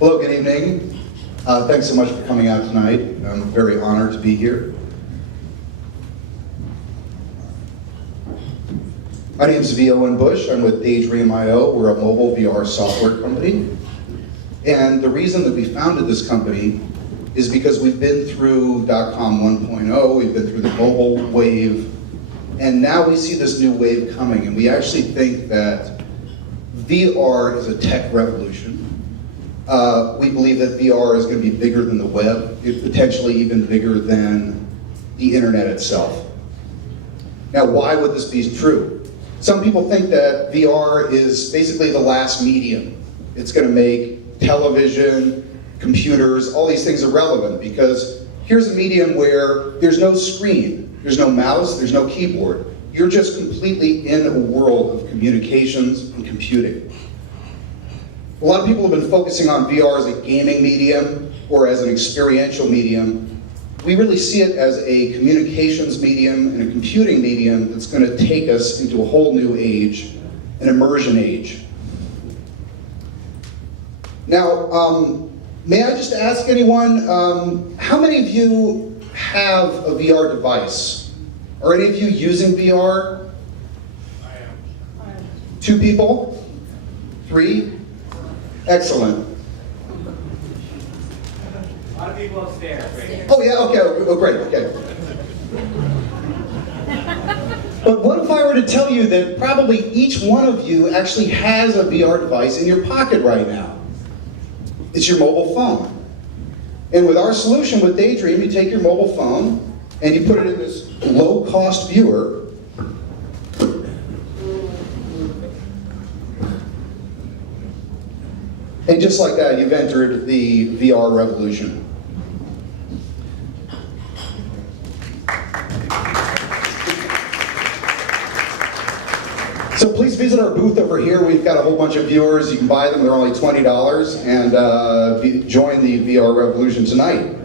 Hello, good evening. Thanks so much for coming out tonight. I'm very honored to be here. My name is Owen Bush. I'm with DayDream IO. We're a mobile VR software company. And the reason that we founded this company is because we've been through .com 1.0, we've been through the mobile wave, and now we see this new wave coming, and we actually think that VR is a tech revolution. We believe that VR is going to be bigger than the web, potentially even bigger than the internet itself. Now, why would this be true? Some people think that VR is basically the last medium. It's going to make television, computers, all these things irrelevant, because here's a medium where there's no screen, there's no mouse, there's no keyboard. You're just completely in a world of communications and computing. A lot of people have been focusing on VR as a gaming medium or as an experiential medium. We really see it as a communications medium and a computing medium that's going to take us into a whole new age, an immersion age. Now, may I just ask anyone, how many of you have a VR device? Are any of you using VR? I am. 2 people? 3? Excellent. A lot of people upstairs. Right? Oh yeah, okay, oh great, okay. But what if I were to tell you that probably each one of you actually has a VR device in your pocket right now? It's your mobile phone. And with our solution with DayDream, you take your mobile phone and you put it in this low-cost viewer. And just like that, you've entered the VR revolution. So please visit our booth over here. We've got a whole bunch of viewers. You can buy them. They're only $20. And join the VR revolution tonight.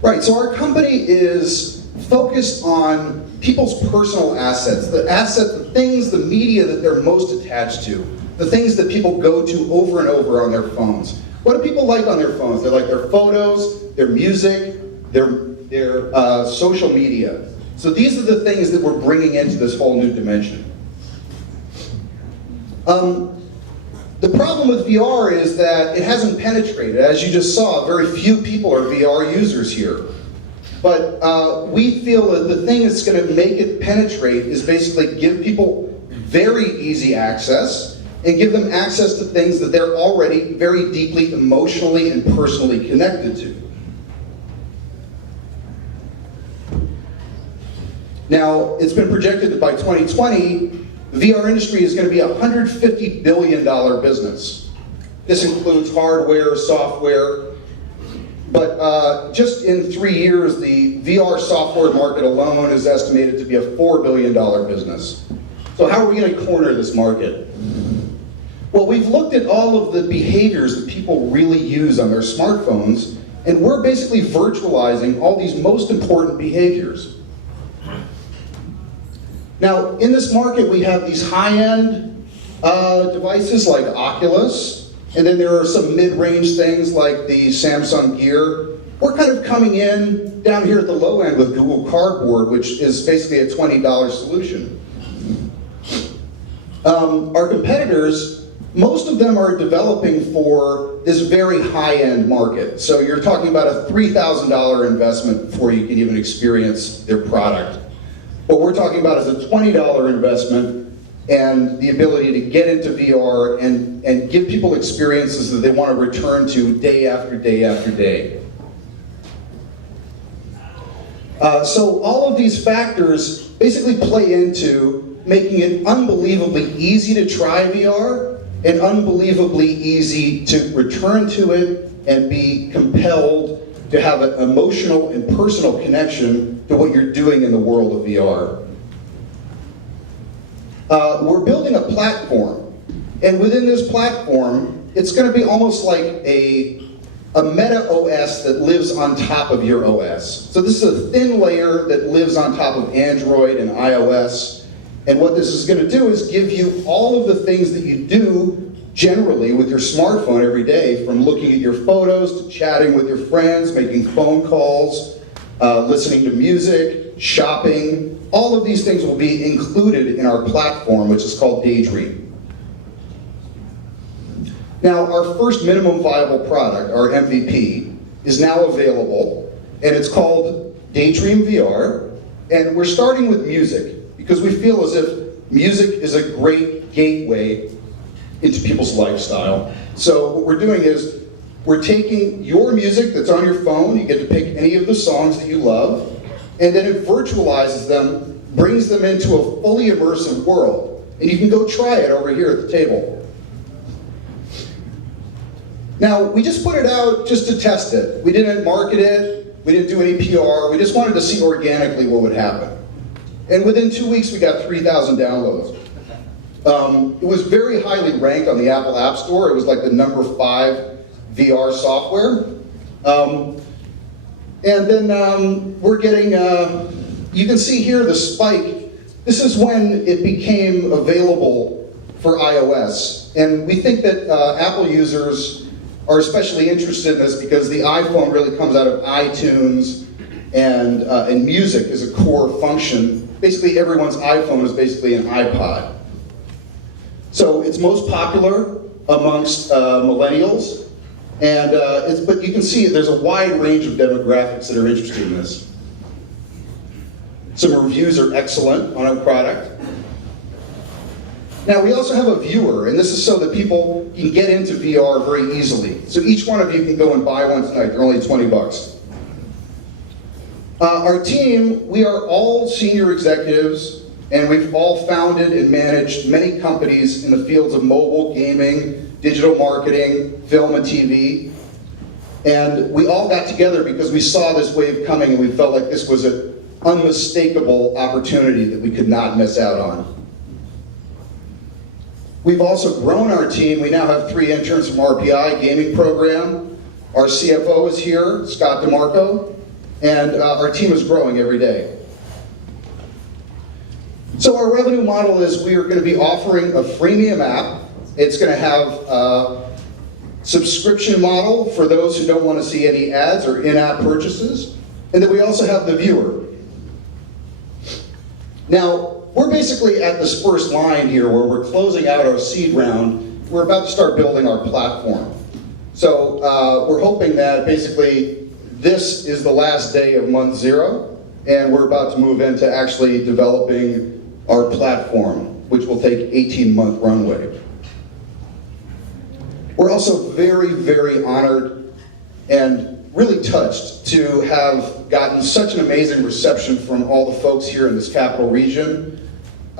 Right, so our company is focused on people's personal assets, the things, the media that they're most attached to, the things that people go to over and over on their phones. What do people like on their phones? They like their photos, their music, their social media. So these are the things that we're bringing into this whole new dimension. The problem with VR is that it hasn't penetrated. As you just saw, very few people are VR users here. But we feel that the thing that's going to make it penetrate is basically give people very easy access and give them access to things that they're already very deeply emotionally and personally connected to. Now, it's been projected that by 2020, the VR industry is going to be a $150 billion business. This includes hardware, software, but just in 3 years, the VR software market alone is estimated to be a $4 billion business. So how are we going to corner this market? Well, we've looked at all of the behaviors that people really use on their smartphones, and we're basically virtualizing all these most important behaviors. Now, in this market, we have these high-end devices like Oculus, and then there are some mid-range things like the Samsung Gear. We're kind of coming in down here at the low end with Google Cardboard, which is basically a $20 solution. Our competitors, most of them are developing for this very high-end market. So you're talking about a $3,000 investment before you can even experience their product. What we're talking about is a $20 investment and the ability to get into VR and give people experiences that they want to return to day after day after day. So all of these factors basically play into making it unbelievably easy to try VR and unbelievably easy to return to it and be compelled to have an emotional and personal connection to what you're doing in the world of VR. We're building a platform, and within this platform, it's going to be almost like a meta OS that lives on top of your OS. So this is a thin layer that lives on top of Android and iOS, And what this is going to do is give you all of the things that you do generally with your smartphone every day, from looking at your photos to chatting with your friends, making phone calls, listening to music, shopping. All of these things will be included in our platform, which is called DayDream. Now, our first minimum viable product, our MVP, is now available, and it's called DayDream VR, and we're starting with music, because we feel as if music is a great gateway into people's lifestyle. So what we're doing is, we're taking your music that's on your phone, you get to pick any of the songs that you love, and then it virtualizes them, brings them into a fully immersive world, and you can go try it over here at the table. Now, we just put it out just to test it. We didn't market it, we didn't do any PR, we just wanted to see organically what would happen. And within 2 weeks, we got 3,000 downloads. It was very highly ranked on the Apple App Store. It was like the number 5 VR software. And then we're getting, you can see here the spike. This is when it became available for iOS. And we think that Apple users are especially interested in this because the iPhone really comes out of iTunes, and music is a core function. Basically, everyone's iPhone is basically an iPod. So it's most popular amongst millennials, and but you can see there's a wide range of demographics that are interested in this. Some reviews are excellent on our product. Now, we also have a viewer, and this is so that people can get into VR very easily. So each one of you can go and buy one tonight. They're only 20 bucks. Our team, we are all senior executives, and we've all founded and managed many companies in the fields of mobile, gaming, digital marketing, film and TV. And we all got together because we saw this wave coming, and we felt like this was an unmistakable opportunity that we could not miss out on. We've also grown our team. We now have 3 interns from RPI gaming program. Our CFO is here, Scott DeMarco, and our team is growing every day. So our revenue model is we are going to be offering a freemium app. It's going to have a subscription model for those who don't want to see any ads or in-app purchases. And then we also have the viewer. Now, we're basically at this first line here where we're closing out our seed round. We're about to start building our platform. So we're hoping that basically this is the last day of month 0, and we're about to move into actually developing our platform, which will take 18-month runway. We're also very, very honored and really touched to have gotten such an amazing reception from all the folks here in this capital region.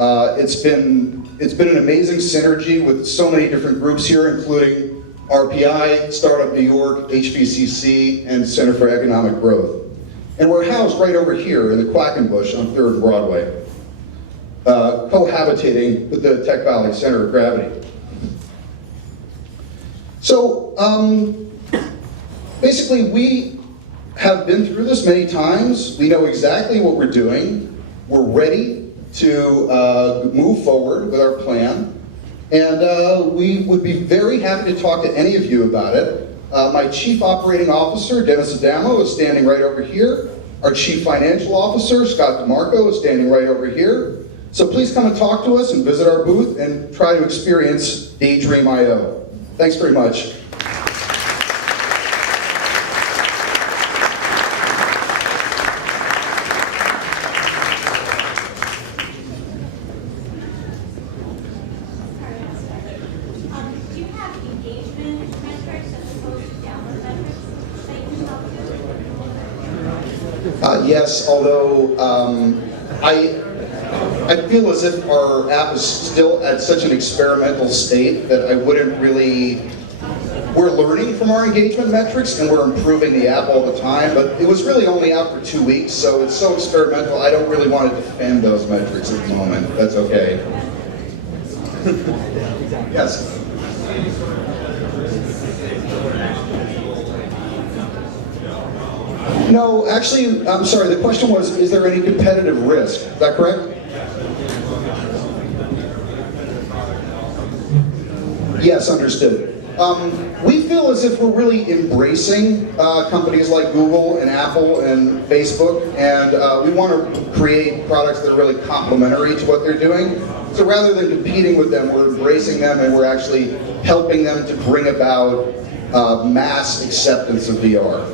It's been an amazing synergy with so many different groups here, including RPI, Startup New York, HVCC, and Center for Economic Growth. And we're housed right over here in the Quackenbush on 3rd and Broadway, cohabitating with the Tech Valley Center of Gravity. So, basically, we have been through this many times. We know exactly what we're doing. We're ready to move forward with our plan. And we would be very happy to talk to any of you about it. My Chief Operating Officer, Dennis Adamo, is standing right over here. Our Chief Financial Officer, Scott DeMarco, is standing right over here. So please come and talk to us and visit our booth and try to experience DayDream.io. Thanks very much. Do you have engagement metrics as opposed to download metrics that you can help you? Yes, although I feel as if our app is still at such an experimental state that I wouldn't really. We're learning from our engagement metrics and we're improving the app all the time, but it was really only out for 2 weeks, so it's so experimental, I don't really want to defend those metrics at the moment. That's okay. Yes? No, actually, I'm sorry, the question was, is there any competitive risk? Is that correct? Yes, understood. We feel as if we're really embracing companies like Google and Apple and Facebook, and we want to create products that are really complementary to what they're doing. So rather than competing with them, we're embracing them and we're actually helping them to bring about mass acceptance of VR.